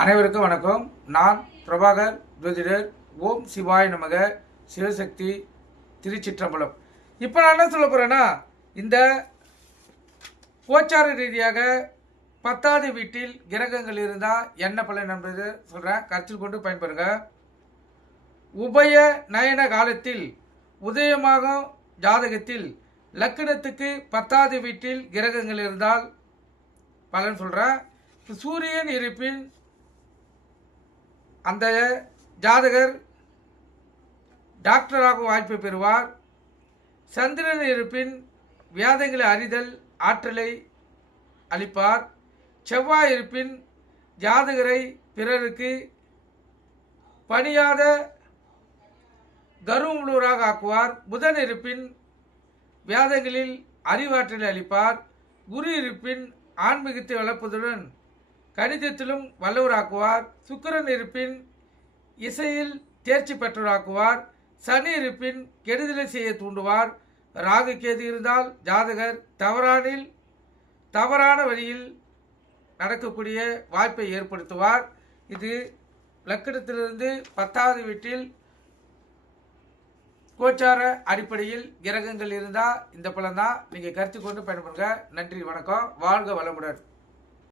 அனைவருக்கும் வணக்கம். நான் பிரபாகர் ஜோதிடர். ஓம் சிவாய் நமக. சிவசக்தி திருச்சிற்றம்பலம். இப்போ நான் என்ன சொல்ல போகிறேன்னா இந்த கோச்சார ரீதியாக பத்தாவது வீட்டில் கிரகங்கள் இருந்தால் என்ன பலன் என்பது சொல்கிறேன் கருத்தில் கொண்டு பயன்பெறுங்க. உபய நயன காலத்தில் உதயமாகும் ஜாதகத்தில் லக்கணத்துக்கு பத்தாவது வீட்டில் கிரகங்கள் இருந்தால் பலன் சொல்கிறேன் சூரியன் இருப்பின் அந்த ஜாதகர் டாக்டராக வாய்ப்பு பெறுவார். சந்திரன் இருப்பின் வியாதங்களை அறிதல் ஆற்றலை அளிப்பார். செவ்வாய் இருப்பின் ஜாதகரை பிறருக்கு பணியாத கருவுள்ளூராக ஆக்குவார். புதன் இருப்பின் வியாதங்களில் அறிவாற்றலை அளிப்பார். குரு இருப்பின் ஆன்மீகத்தை வளர்ப்பதுடன் கணிதத்திலும் வல்லவராக்குவார். சுக்கிரன் இருப்பின் இசையில் தேர்ச்சி பெற்றவராக்குவார். சனி இருப்பின் கெடுதலை செய்ய தூண்டுவார். ராகு கேது இருந்தால் ஜாதகர் தவறானில் தவறான வழியில் நடக்கக்கூடிய வாய்ப்பை ஏற்படுத்துவார். இது லக்கணத்திலிருந்து பத்தாவது வீட்டில் கோச்சார அடிப்படையில் கிரகங்கள் இருந்தால் இந்த பலன் தான். நீங்கள் கருத்து கொண்டு பயன்படுங்க. நன்றி வணக்கம். வாழ்க வளமுடன்.